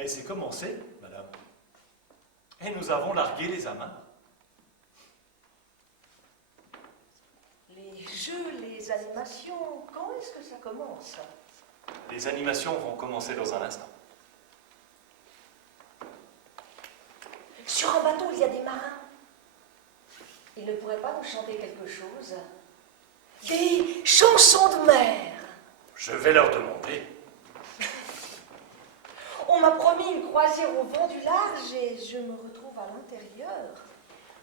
Mais c'est commencé, madame. Et nous avons largué les amarres. Les jeux, les animations, quand est-ce que ça commence? Les animations vont commencer dans un instant. Sur un bateau, il y a des marins. Ils ne pourraient pas nous chanter quelque chose? Des chansons de mer. Je vais leur demander. On m'a promis une croisière au vent du large et je me retrouve à l'intérieur.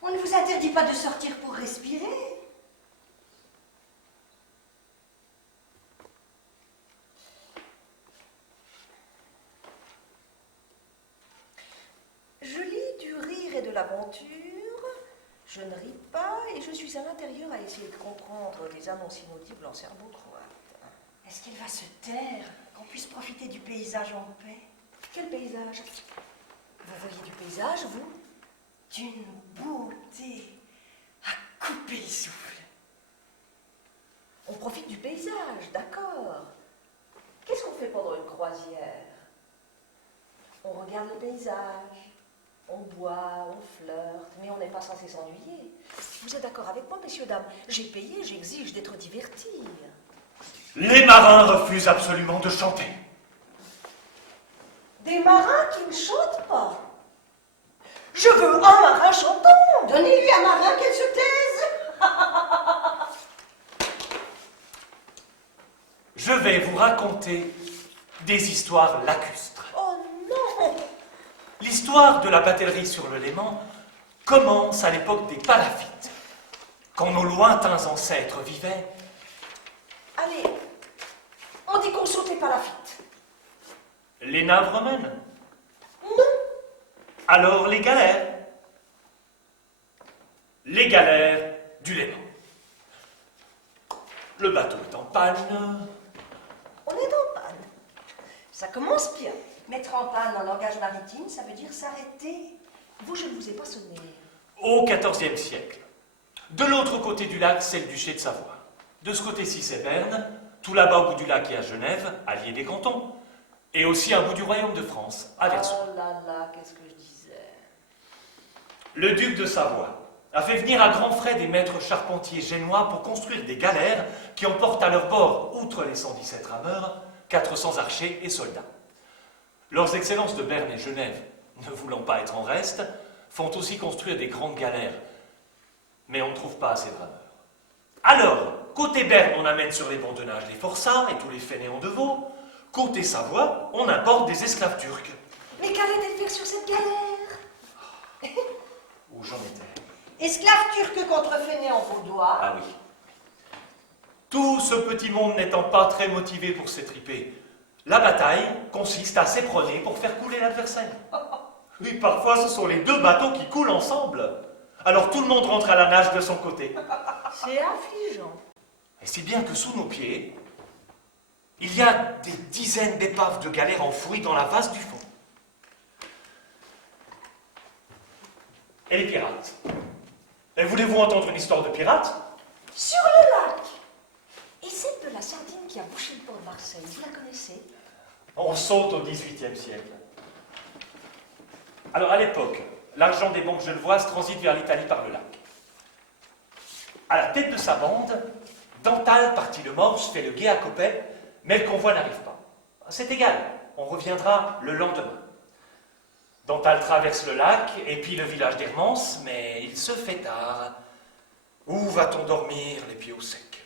On ne vous interdit pas de sortir pour respirer. Je lis du rire et de l'aventure. Je ne ris pas et je suis à l'intérieur à essayer de comprendre des annonces inaudibles en serbo-croate. Est-ce qu'il va se taire, qu'on puisse profiter du paysage en paix? Quel paysage? Vous voyez du paysage, vous? D'une beauté à couper le souffle. On profite du paysage, d'accord. Qu'est-ce qu'on fait pendant une croisière? On regarde le paysage, on boit, on flirte, mais on n'est pas censé s'ennuyer. Vous êtes d'accord avec moi, messieurs, dames? J'ai payé, j'exige d'être diverti. Les marins refusent absolument de chanter. Des marins qui ne chantent pas. Je veux un marin chantant. Donnez-lui un marin qu'elle se taise. Je vais vous raconter des histoires lacustres. Oh non! L'histoire de la batellerie sur le Léman commence à l'époque des Palafites, quand nos lointains ancêtres vivaient. Allez, on dit qu'on sautait pas la fite. Les naves romaines. Non. Alors les galères. Les galères du Léman. Le bateau est en panne. On est en panne. Ça commence bien. Mettre en panne en langage maritime, ça veut dire s'arrêter. Vous, je ne vous ai pas sonné. Au XIVe siècle. De l'autre côté du lac, c'est le duché de Savoie. De ce côté-ci, c'est Berne. Tout là-bas, au bout du lac, il y a Genève, allié des cantons. Et aussi un bout du royaume de France, à Versailles. Oh là là, qu'est-ce que je disais? Le duc de Savoie a fait venir à grands frais des maîtres charpentiers génois pour construire des galères qui emportent à leur bord, outre les 117 rameurs, 400 archers et soldats. Leurs excellences de Berne et Genève, ne voulant pas être en reste, font aussi construire des grandes galères. Mais on ne trouve pas assez de rameurs. Alors, côté Berne, on amène sur les bancs de nage les forçats et tous les fainéants de veau. Côté Savoie, on importe des esclaves turcs. Mais qu'allait-elle faire sur cette galère? Où j'en étais? Esclave turc contre fainéant vaudois. Ah oui. Tout ce petit monde n'étant pas très motivé pour s'étriper, la bataille consiste à s'éperonner pour faire couler l'adversaire. Oui, parfois ce sont les deux bateaux qui coulent ensemble. Alors tout le monde rentre à la nage de son côté. C'est affligeant. Et si bien que sous nos pieds, il y a des dizaines d'épaves de galères enfouies dans la vase du fond. Et les pirates. Et voulez-vous entendre une histoire de pirates? Sur le lac. Et celle de la sardine qui a bouché le port de Marseille, vous la connaissez? On saute au XVIIIe siècle. Alors à l'époque, l'argent des banques genevoises transite vers l'Italie par le lac. À la tête de sa bande, Dantal, parti le morse, fait le guet à Coppet, mais le convoi n'arrive pas. C'est égal, on reviendra le lendemain. Dantal traverse le lac et puis le village d'Hermance, mais il se fait tard. Où va-t-on dormir les pieds au sec?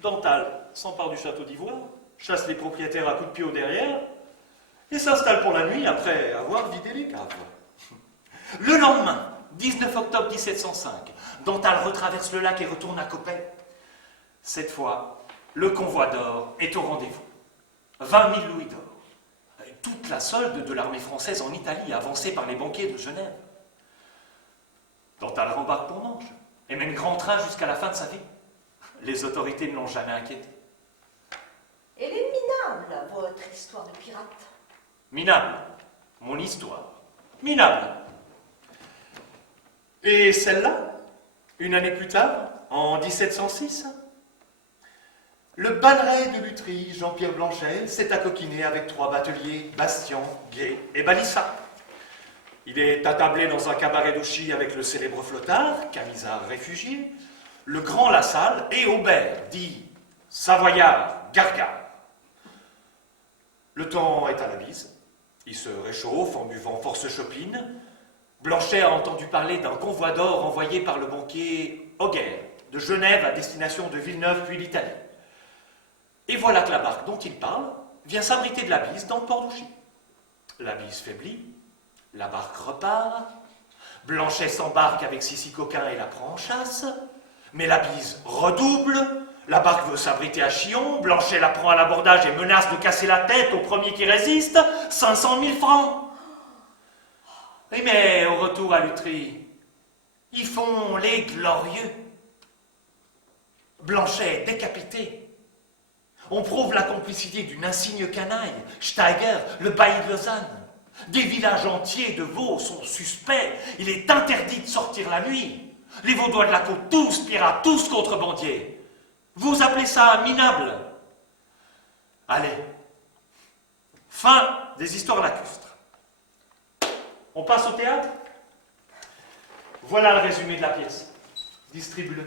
Dantal s'empare du château d'Ivoire, chasse les propriétaires à coups de pied au derrière et s'installe pour la nuit après avoir vidé les caves. Le lendemain, 19 octobre 1705, Dantal retraverse le lac et retourne à Coppet. Cette fois, le convoi d'or est au rendez-vous. 20 000 louis d'or. Toute la solde de l'armée française en Italie, avancée par les banquiers de Genève. Dantal rembarque pour Nantes et mène grand train jusqu'à la fin de sa vie. Les autorités ne l'ont jamais inquiété. Elle est minable, votre histoire de pirate. Minable, mon histoire. Minable. Et celle-là, une année plus tard, en 1706, Le banneret de Lutry, Jean-Pierre Blanchet, s'est accoquiné avec 3 bateliers, Bastien, Guet et Balissa. Il est attablé dans un cabaret d'Auchy avec le célèbre Flottard, camisard réfugié, le grand Lassalle et Aubert, dit Savoyard, Gargare. Le temps est à la bise. Il se réchauffe en buvant force chopine. Blanchet a entendu parler d'un convoi d'or envoyé par le banquier Auguer, de Genève à destination de Villeneuve puis l'Italie. Et voilà que la barque dont il parle vient s'abriter de la bise dans le port d'Auchy. La bise faiblit, la barque repart, Blanchet s'embarque avec ses 6 coquins et la prend en chasse, mais la bise redouble, la barque veut s'abriter à Chillon, Blanchet la prend à l'abordage et menace de casser la tête au premier qui résiste, 500 000 francs. Oui, mais au retour à Lutry, ils font les glorieux. Blanchet est décapité. On prouve la complicité d'une insigne canaille, Steiger, le bailli de Lausanne. Des villages entiers de Vaud sont suspects. Il est interdit de sortir la nuit. Les Vaudois de la côte, tous pirates, tous contrebandiers. Vous appelez ça minable? Allez. Fin des histoires lacustres. On passe au théâtre? Voilà le résumé de la pièce. Distribue-le.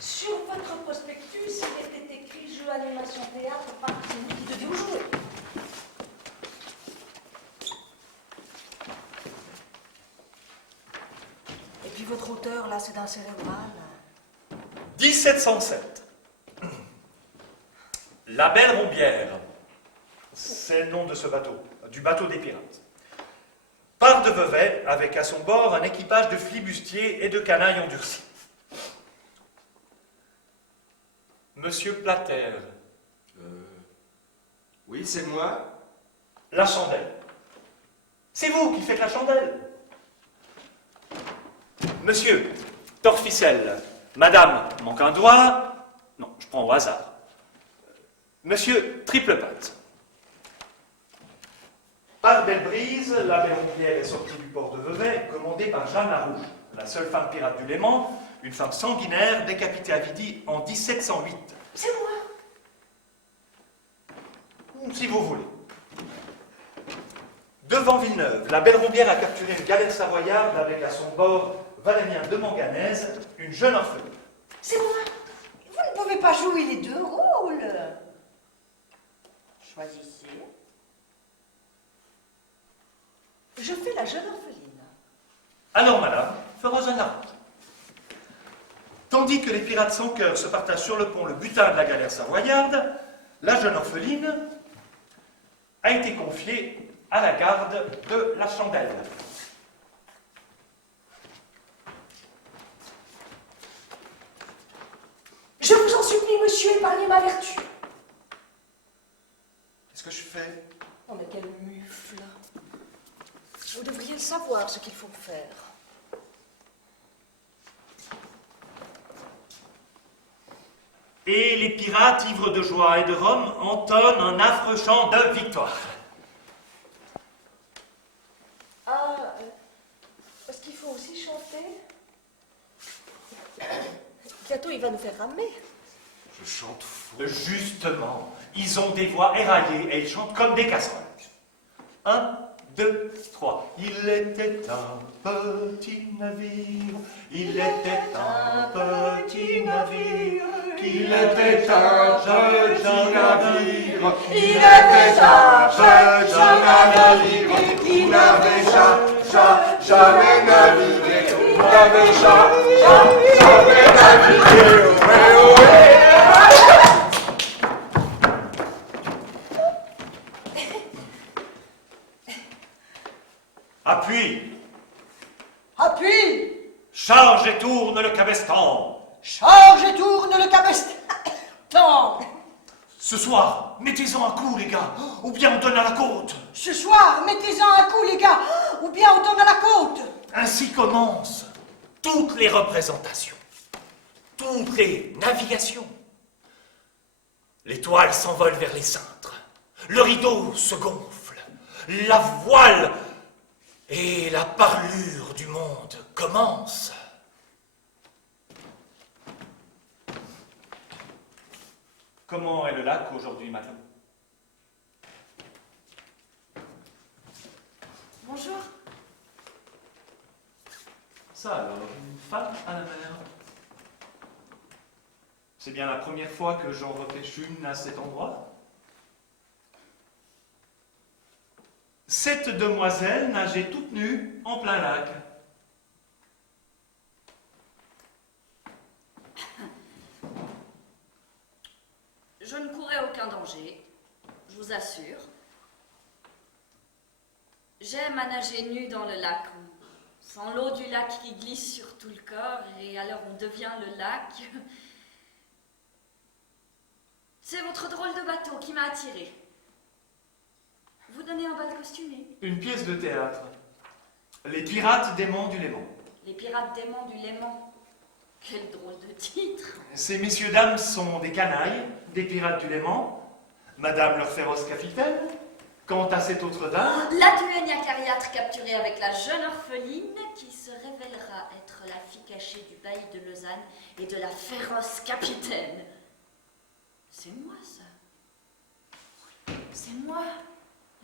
Sur votre prospectus, il était écrit jeu animation théâtre par celui qui devait vous jouer. Et puis votre auteur, là, c'est d'un cérébral. 1707. La Belle Rombière, c'est le nom de ce bateau, du bateau des pirates. Part de Vevey avec à son bord un équipage de flibustiers et de canailles endurcis. Monsieur Plater. Oui, c'est moi. La chandelle. C'est vous qui faites la chandelle. Monsieur Torficelle. Madame manque un doigt. Non, je prends au hasard. Monsieur Triplepatte. Par belle brise, la Belle Rombière est sortie du port de Vevey, commandée par Jeanne Larouche, la seule femme pirate du Léman, une femme sanguinaire décapitée à Vidi en 1708. C'est moi. Si vous voulez. Devant Villeneuve, la Belle Rombière a capturé une galère savoyarde avec à son bord Valérien de Manganèse, une jeune orpheline. C'est moi. Vous ne pouvez pas jouer les 2 rôles. Choisissez. Je fais la jeune orpheline. Alors, madame, feroz un arbre. Tandis que les pirates sans cœur se partagent sur le pont le butin de la galère savoyarde, la jeune orpheline a été confiée à la garde de la chandelle. Je vous en supplie, monsieur, épargnez ma vertu. Qu'est-ce que je fais? Oh, mais quel mufle. Vous devriez le savoir, ce qu'il faut faire. Et les pirates, ivres de joie et de rhum, entonnent un affreux chant de victoire. Ah, est-ce qu'il faut aussi chanter? Bientôt, il va nous faire ramer. Je chante faux. Justement, ils ont des voix éraillées et ils chantent comme des casseroles. 1, 2, 3. Il était un petit navire, il était un petit navire, il était un petit navire, Il était un petit navire. Il n'avait jamais navigué. Il n'avait jamais navigué. Ouais, ouais. Appuie, Appuie. charge et tourne le cabestan. Charge et tourne le cabestan. Ce soir, mettez-en un coup, les gars, ou bien on donne à la côte. Ce soir, mettez-en un coup, les gars, ou bien on tourne à la côte. Ainsi commencent toutes les représentations, toutes les navigations. L'étoile s'envole vers les cintres, le rideau se gonfle, la voile et la parlure du monde commencent. Comment est le lac aujourd'hui, madame? Bonjour. Ça alors, une femme à la mer. C'est bien la première fois que j'en repêche une à cet endroit. Cette demoiselle nageait toute nue en plein lac. Je ne courais aucun danger, je vous assure. J'aime à nager nu dans le lac, sans l'eau du lac qui glisse sur tout le corps, et alors on devient le lac. C'est votre drôle de bateau qui m'a attirée. Vous donnez un bal costumé. Une pièce de théâtre. Les pirates des monts du Léman. Les pirates démons du Léman. Quel drôle de titre. Ces messieurs-dames sont des canailles, des pirates du Léman. Madame leur féroce capitaine. Quant à cette autre dame... La duègne acariâtre capturée avec la jeune orpheline qui se révélera être la fille cachée du bailli de Lausanne et de la féroce capitaine. C'est moi, ça. C'est moi,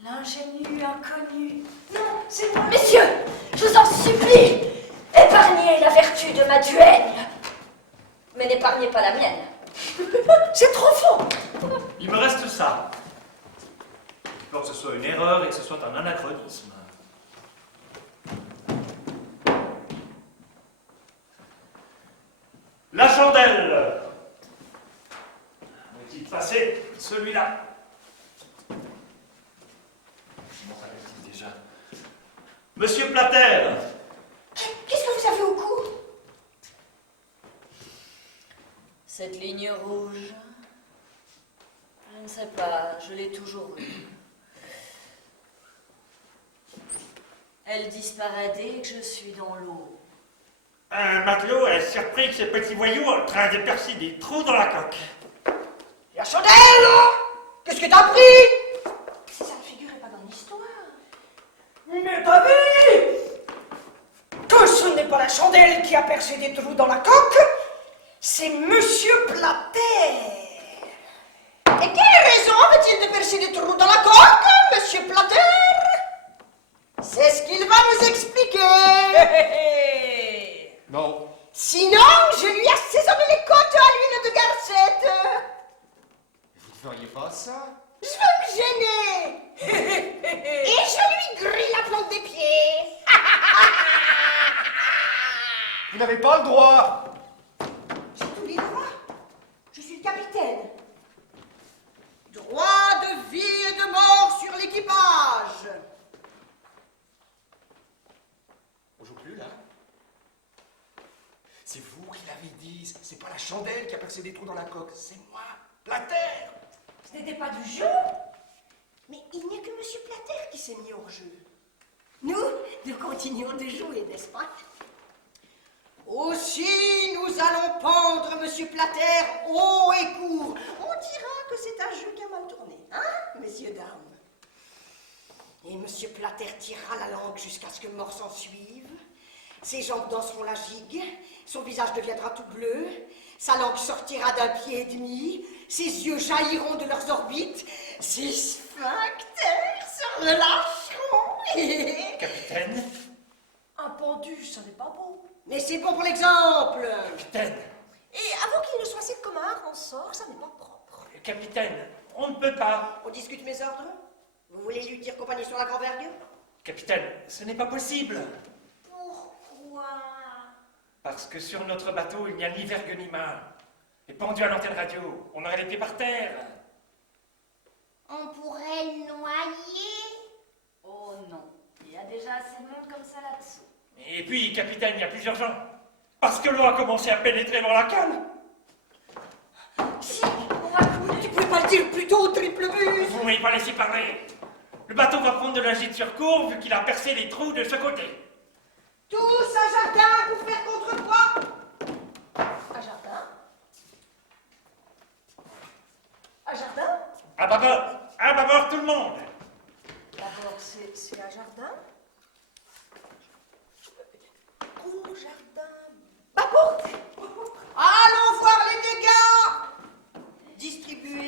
l'ingénu inconnu. Non, c'est moi. Messieurs, je vous en supplie, épargnez la vertu de ma duègne. Mais n'épargnez pas la mienne. C'est trop faux. Il me reste ça. Pour que ce soit une erreur et que ce soit un anachronisme. La chandelle. Faut-il passer celui-là? Comment s'appelle-t-il déjà? Monsieur Plater. Qu'est-ce que vous avez au cou? Cette ligne rouge. Je ne sais pas, je l'ai toujours eue. Elle disparaît dès que je suis dans l'eau. Un matelot est surpris que ces petits voyous en train de percer des trous dans la coque. La chandelle! Qu'est-ce que t'as pris? Si ça ne figurait pas dans l'histoire. Mais t'as vu? Que ce n'est pas la chandelle qui a percé des trous dans la coque, c'est Monsieur Plater. Et quelle raison avait-il de percer des trous dans la coque, Monsieur Plater? C'est ce qu'il va nous expliquer. Non. Sinon, je lui assaisonne les côtes à l'huile de garcette. Vous ne feriez pas ça? Je veux me gêner. Et je lui grille la plante des pieds. Vous n'avez pas le droit. J'ai tous les droits. Je suis le capitaine. Droit de vie et de mort sur l'équipage. On joue plus là. C'est vous qui l'avez dit. C'est pas la chandelle qui a percé des trous dans la coque. C'est moi, Plater. Ce n'était pas du jeu. Mais il n'y a que Monsieur Plater qui s'est mis hors jeu. Nous continuons de jouer, n'est-ce pas? Aussi, nous allons pendre Monsieur Plater haut et court. On dira que c'est un jeu qui a mal tourné, hein, messieurs, dames? Et Monsieur Plater tirera la langue jusqu'à ce que mort s'en suive. Ses jambes danseront la gigue, son visage deviendra tout bleu, sa langue sortira d'un pied et demi, ses yeux jailliront de leurs orbites, ses sphincters se relâcheront. Capitaine. Un pendu, ça n'est pas beau. Mais c'est bon pour l'exemple. Capitaine. Et avant qu'il ne soit sec comme un ressort, ça n'est pas propre. Capitaine, on ne peut pas. On discute mes ordres? Vous voulez lui dire compagnie sur la grande-envergure? Capitaine, ce n'est pas possible. Pourquoi? Parce que sur notre bateau, il n'y a ni vergue ni main. Et pendu à l'antenne radio, on aurait les pieds par terre. On pourrait le noyer? Oh non, il y a déjà assez de monde comme ça là-dessous. Et puis, capitaine, il y a plusieurs gens. Parce que l'eau a commencé à pénétrer dans la cale. Si, on va couler. Tu pouvais pas le dire plus tôt, triple but. Vous ne m'avez pas laissé parler. Le bateau va prendre de la gîte sur cours vu qu'il a percé les trous de ce côté. Tous à jardin pour faire contrepoids. Un jardin? Un jardin? À bâbord tout le monde. D'abord, c'est un jardin. Court, jardin, bâbord. Allons voir les dégâts. Distribuez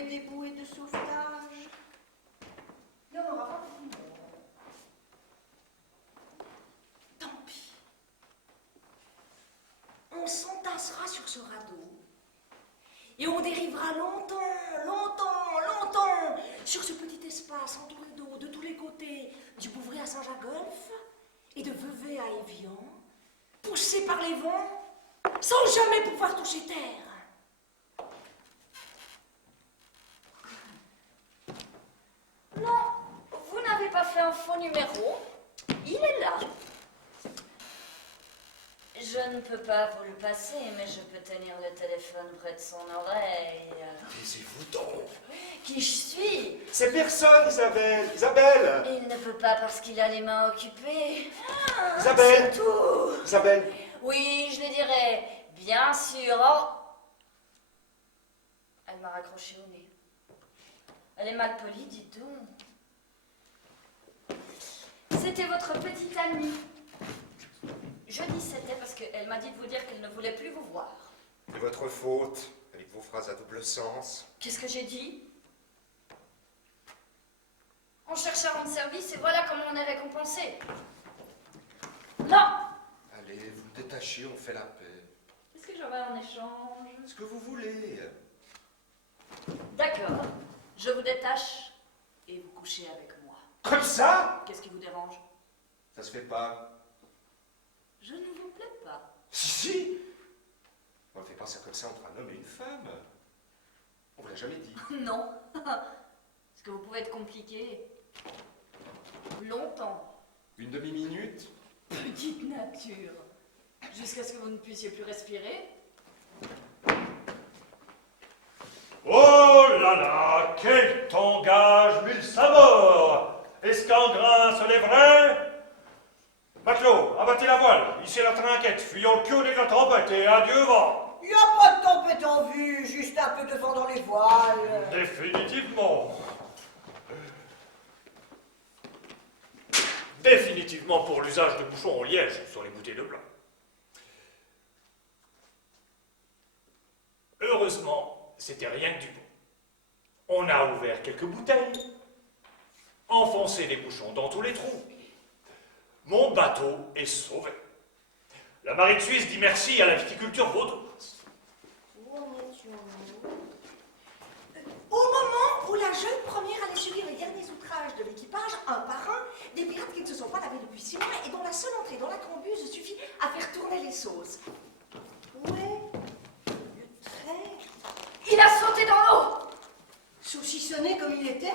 Et on dérivera longtemps, longtemps, longtemps sur ce petit espace entouré d'eau de tous les côtés, du Bouvray à Saint-Jacques-Golfe et de Vevey à Évian, poussé par les vents, sans jamais pouvoir toucher terre. Non, vous n'avez pas fait un faux numéro. Il est là. Je ne peux pas vous le passer, mais je peux tenir le téléphone près de son oreille. Taisez-vous donc. Qui je suis? C'est personne, Isabelle. Isabelle. Il ne peut pas parce qu'il a les mains occupées. Isabelle. C'est tout. Isabelle. Oui, je le dirai. Bien sûr. Oh. Elle m'a raccroché au nez. Elle est mal polie, dites donc. C'était votre petite amie. Je dis c'était parce qu'elle m'a dit de vous dire qu'elle ne voulait plus vous voir. C'est votre faute, avec vos phrases à double sens. Qu'est-ce que j'ai dit? On cherche à rendre service et voilà comment on est récompensé. Non! Allez, vous me détachez, on fait la paix. Qu'est-ce que j'aurai en échange? Ce que vous voulez. D'accord, je vous détache et vous couchez avec moi. Comme ça? Qu'est-ce qui vous dérange? Ça se fait pas. Je ne vous plais pas. Si. On ne fait pas ça comme ça entre un homme et une femme. On vous l'a jamais dit. Non. Est-ce que vous pouvez être compliqué? Longtemps. Une demi-minute? Petite nature. Jusqu'à ce que vous ne puissiez plus respirer. Oh là là, quel tangage mille sabords! Est-ce qu'un grain se lèverait? Matelot, abattez la voile, hissez la trinquette, fuyons le cul avec la tempête et adieu vent! Il n'y a pas de tempête en vue, juste un peu de vent dans les voiles. Définitivement. Définitivement pour l'usage de bouchons en liège sur les bouteilles de blanc. Heureusement, c'était rien que du bon. On a ouvert quelques bouteilles, enfoncé les bouchons dans tous les trous. Mon bateau est sauvé. La marine suisse dit merci à la viticulture vaudoise. Où en étions-nous? Au moment où la jeune première allait subir les derniers outrages de l'équipage, un par un, des pirates qui ne se sont pas lavés depuis 6 mois et dont la seule entrée dans la cambuse suffit à faire tourner les sauces. Où est le trait? Il a sauté dans l'eau. Saucissonné comme il était?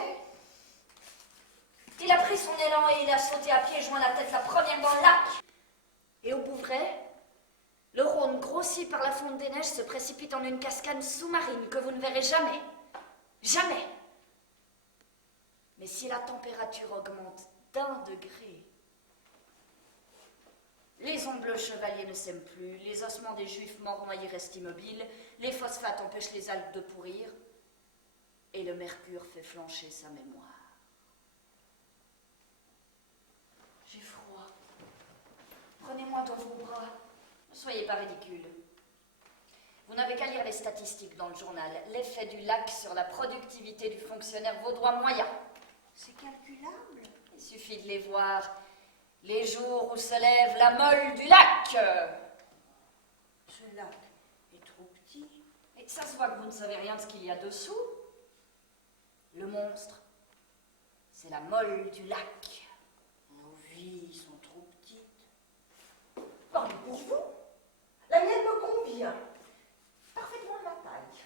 Il a pris son élan et il a sauté à pieds joint la tête la première dans le lac. Et au Bouvray, le Rhône, grossi par la fonte des neiges, se précipite en une cascade sous-marine que vous ne verrez jamais. Jamais. Mais si la température augmente d'1 degré, les ondes chevaliers ne s'aiment plus, les ossements des juifs morts noyés restent immobiles, les phosphates empêchent les algues de pourrir, et le mercure fait flancher sa mémoire. J'ai froid. Prenez-moi dans vos bras. Ne soyez pas ridicule. Vous n'avez qu'à lire les statistiques dans le journal. L'effet du lac sur la productivité du fonctionnaire vaudois moyen. C'est calculable. Il suffit de les voir. Les jours où se lève la molle du lac. Ce lac est trop petit. Et ça se voit que vous ne savez rien de ce qu'il y a dessous. Le monstre, c'est la molle du lac. Nos vies sont trop petites. Parlez pour vous. La mienne me convient. Parfaitement à ma taille.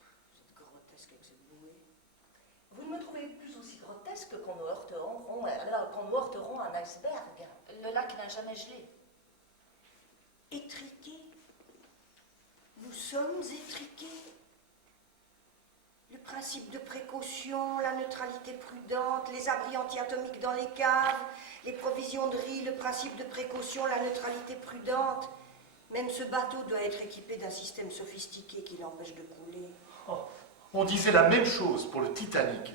Vous êtes grotesque avec cette bouée. Vous ne me trouvez plus aussi grotesque quand nous heurterons un iceberg. Le lac n'a jamais gelé. Étriqués. Nous sommes étriqués. Le principe de précaution, la neutralité prudente, les abris anti-atomiques dans les caves, les provisions de riz, le principe de précaution, la neutralité prudente. Même ce bateau doit être équipé d'un système sophistiqué qui l'empêche de couler. Oh, on disait la même chose pour le Titanic.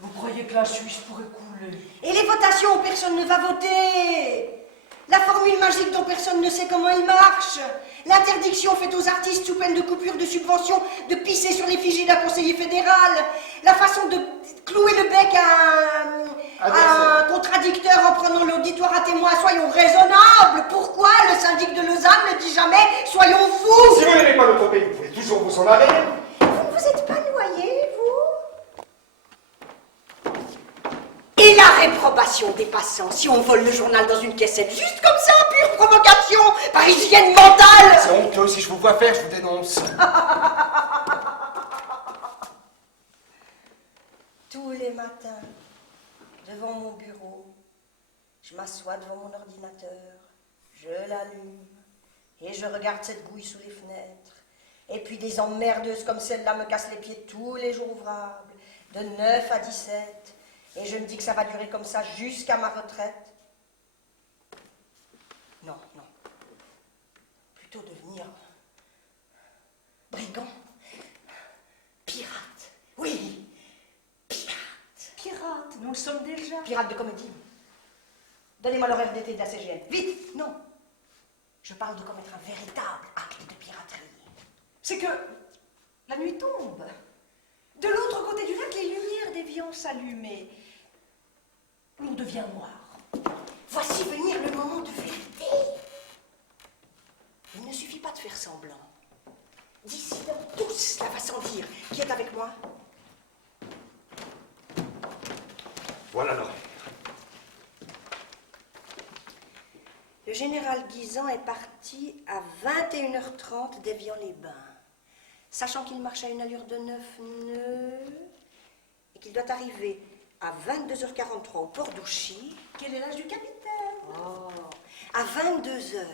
Vous croyez que la Suisse pourrait couler? Et les votations où personne ne va voter? La formule magique dont personne ne sait comment elle marche? L'interdiction faite aux artistes sous peine de coupure de subvention de pisser sur l'effigie d'un conseiller fédéral? La façon de clouer le bec à un contradicteur en prenant l'auditoire à témoin. Soyons raisonnables. Pourquoi le syndic de Lausanne ne dit jamais « soyons fous » Si vous n'aimez pas notre pays, vous pouvez toujours vous en aller. Vous ne vous êtes pas noyé, vous? Et la réprobation des passants, si on vole le journal dans une caissette, juste comme ça, pure provocation, parisienne mentale. C'est honteux, si je vous vois faire, je vous dénonce. Tous les matins, devant mon bureau, je m'assois devant mon ordinateur, je l'allume et je regarde cette gouille sous les fenêtres. Et puis des emmerdeuses comme celle-là me cassent les pieds tous les jours ouvrables, de 9 à 17. Et je me dis que ça va durer comme ça jusqu'à ma retraite. Non, non. Plutôt devenir brigand, pirate. Oui, pirate. Pirate, nous le sommes déjà. Pirate de comédie. Donnez-moi l'horaire d'été de la CGN. Vite, non. Je parle de commettre un véritable acte de piraterie. C'est que la nuit tombe. De l'autre côté du lac, les lumières d'Évian s'allument et l'on devient noir. Voici venir le moment de vérité. Il ne suffit pas de faire semblant. Dissidents tous, la façon de dire. Qui est avec moi? Voilà l'horaire. Le général Guisan est parti à 21h30 d'Évian-les-Bains, sachant qu'il marche à une allure de 9 nœuds et qu'il doit arriver à 22h43 au port d'Ouchy. Quel est l'âge du capitaine? Oh, à 22h,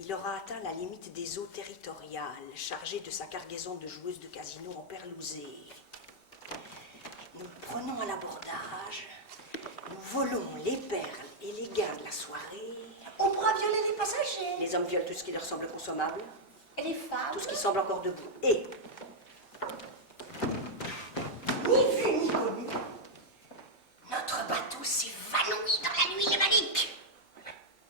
il aura atteint la limite des eaux territoriales, chargé de sa cargaison de joueuses de casino en perlousé. Nous le prenons à l'abordage, nous volons les perles et les gains de la soirée. On pourra violer les passagers. Les hommes violent tout ce qui leur semble consommable, Et les femmes? tout ce qui semble encore debout. Et, ni vu ni connu, notre bateau s'évanouit dans la nuit lémanique.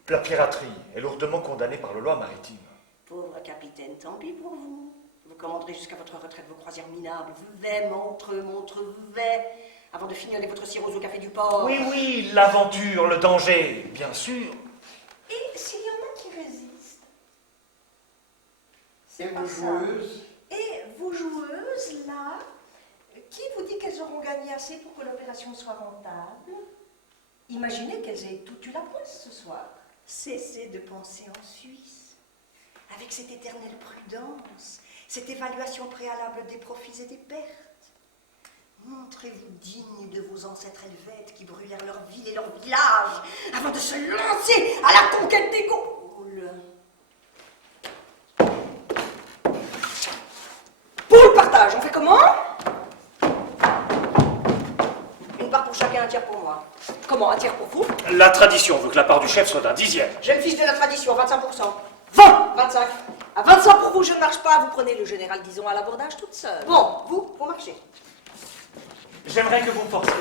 La piraterie est lourdement condamnée par la loi maritime. Pauvre capitaine, tant pis pour vous. Vous commanderez jusqu'à votre retraite vos croisières minables. Veuvet, Montreux, Veuvet, avant de fignoler votre cirrhose au café du port. Oui, oui, l'aventure, le danger, bien sûr. Et s'il y en a qui résistent? Et C'est pas vos ça. joueuses? Et vos joueuses, là, qui vous dit qu'elles auront gagné assez pour que l'opération soit rentable? Imaginez qu'elles aient toutes eu la poisse ce soir. Cessez de penser en Suisse. Avec cette éternelle prudence, cette évaluation préalable des profits et des pertes. Montrez-vous digne de vos ancêtres helvètes qui brûlèrent leur ville et leur village avant de se lancer à la conquête des Gaules. Pour le partage, on fait comment? Une part pour chacun, un tiers pour moi. Comment, un tiers pour vous? La tradition veut que la part du chef soit d'un dixième. Je me fiche de la tradition, 25%. 20, 25. À 25 pour vous, je ne marche pas. Vous prenez le général Guisan à l'abordage toute seule. Bon, vous marchez. J'aimerais que vous me forciez.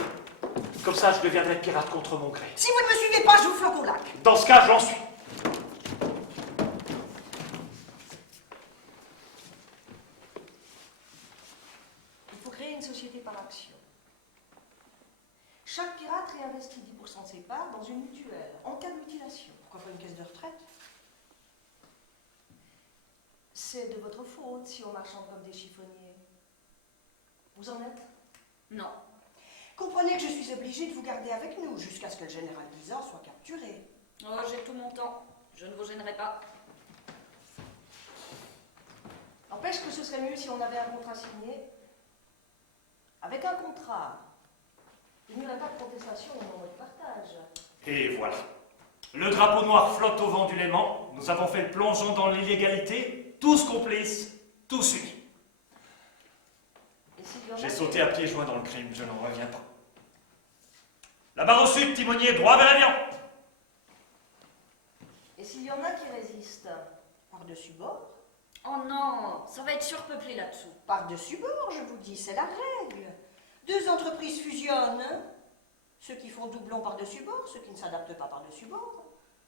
Comme ça, je deviendrai pirate contre mon gré. Si vous ne me suivez pas, je vous flanque au lac. Dans ce cas, j'en suis. Il faut créer une société par action. Chaque pirate réinvestit 10% de ses parts dans une mutuelle, en cas de mutilation. Pourquoi faire une caisse de retraite? C'est de votre faute si on marchande comme des chiffonniers. Vous en êtes? Non. Comprenez que je suis obligée de vous garder avec nous jusqu'à ce que le général Guisan soit capturé. Oh, j'ai tout mon temps. Je ne vous gênerai pas. N'empêche que ce serait mieux si on avait un contrat signé. Avec un contrat, il n'y aurait pas de contestation au moment du partage. Et voilà. Le drapeau noir flotte au vent du Léman. Nous avons fait le plongeon dans l'illégalité. Tous complices, tous unis. Et s'il y en a J'ai qui- sauté à pieds joints dans le crime, je n'en reviens pas. La barre au sud, timonier, droit vers l'avion. Et s'il y en a qui résistent, par-dessus bord? Oh non, ça va être surpeuplé là-dessous. Par-dessus bord, je vous dis, c'est la règle. Deux entreprises fusionnent. Ceux qui font doublon par-dessus bord, ceux qui ne s'adaptent pas par-dessus bord.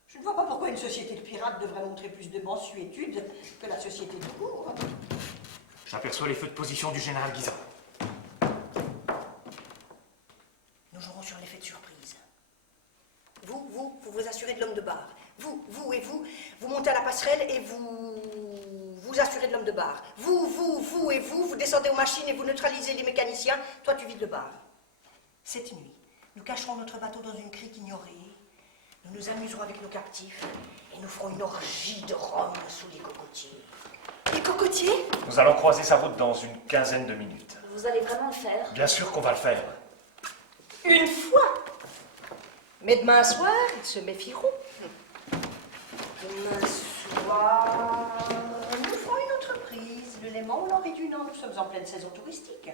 Je ne vois pas pourquoi une société de pirates devrait montrer plus de mansuétude que la société de cour. J'aperçois les feux de position du général Guisan. descendez aux machines et vous neutralisez les mécaniciens. Toi, tu vides le bar. Cette nuit, nous cacherons notre bateau dans une crique ignorée. Nous nous amuserons avec nos captifs et nous ferons une orgie de rhum sous les cocotiers. Les cocotiers? Nous allons croiser sa route dans une quinzaine de minutes. Vous allez vraiment le faire? Bien sûr qu'on va le faire. Une fois. Mais demain soir, ils se méfieront. Demain soir, nous ferons une autre prise. Le Léman ou l'Henri Dunant, nous sommes en pleine saison touristique.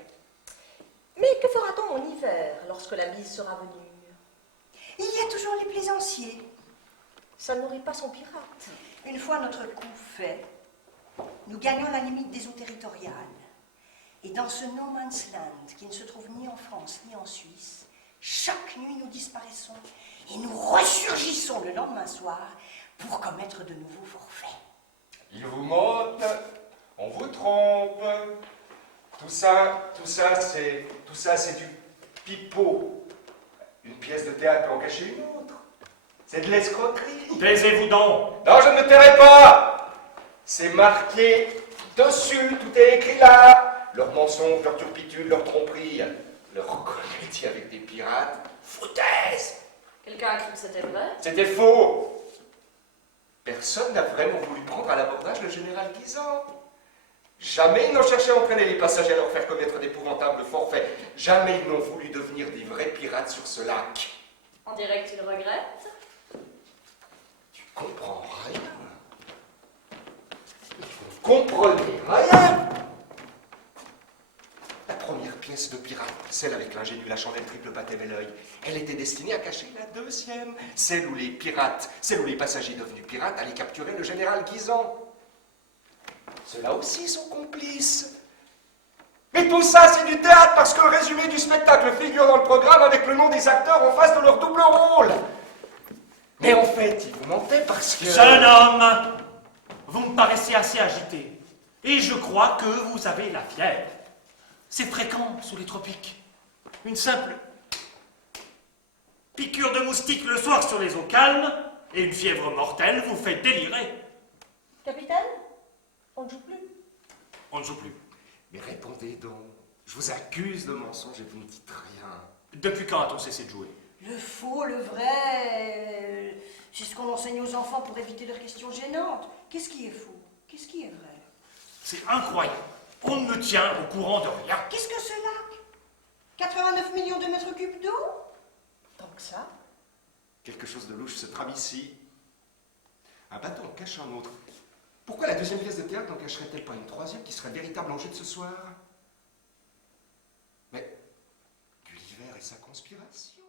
Mais que fera-t-on en hiver, lorsque la bise sera venue? Il y a toujours les plaisanciers. Ça ne nourrit pas son pirate. Une fois notre coup fait, nous gagnons la limite des eaux territoriales. Et dans ce no man's land, qui ne se trouve ni en France ni en Suisse, chaque nuit nous disparaissons et nous ressurgissons le lendemain soir pour commettre de nouveaux forfaits. Il vous monte, on vous trompe. Tout ça, c'est du pipeau. Une pièce de théâtre peut en cacher une autre. C'est de l'escroquerie. Taisez-vous donc. Non, je ne me tairai pas. C'est marqué dessus, tout est écrit là. Leurs mensonges, leurs turpitudes, leurs tromperies, leur comédie avec des pirates. Foutaise. Quelqu'un a cru que c'était vrai? C'était faux. Personne n'a vraiment voulu prendre à l'abordage le général Guisan. Jamais ils n'ont cherché à entraîner les passagers à leur faire commettre d'épouvantables forfaits. Jamais ils n'ont voulu devenir des vrais pirates sur ce lac. On dirait que tu le regrettes. Tu comprends rien. Vous comprenez rien. La première pièce de pirate, celle avec l'ingénu, la chandelle triple patte et l'œil, elle était destinée à cacher la deuxième, celle où les passagers devenus pirates allaient capturer le général Guisan. Ceux-là aussi sont complices. Mais tout ça, c'est du théâtre parce que le résumé du spectacle figure dans le programme avec le nom des acteurs en face de leur double rôle. Mais en fait, ils vous mentaient parce que... Jeune homme, vous me paraissez assez agité. Et je crois que vous avez la fièvre. C'est fréquent sous les tropiques. Une simple piqûre de moustique le soir sur les eaux calmes et une fièvre mortelle vous fait délirer. Capitaine, on ne joue plus. On ne joue plus. Mais répondez donc. Je vous accuse de mensonge et vous ne dites rien. Depuis quand a-t-on cessé de jouer? Le faux, le vrai, c'est ce qu'on enseigne aux enfants pour éviter leurs questions gênantes. Qu'est-ce qui est faux? Qu'est-ce qui est vrai? C'est incroyable. On ne me tient au courant de rien. Qu'est-ce que ce lac? 89 millions de mètres cubes d'eau? Tant que ça. Quelque chose de louche se trame ici. Un bateau en cache un autre. Pourquoi la deuxième pièce de théâtre n'en cacherait-elle pas une troisième qui serait le véritable enjeu de ce soir? Mais Gulliver et sa conspiration.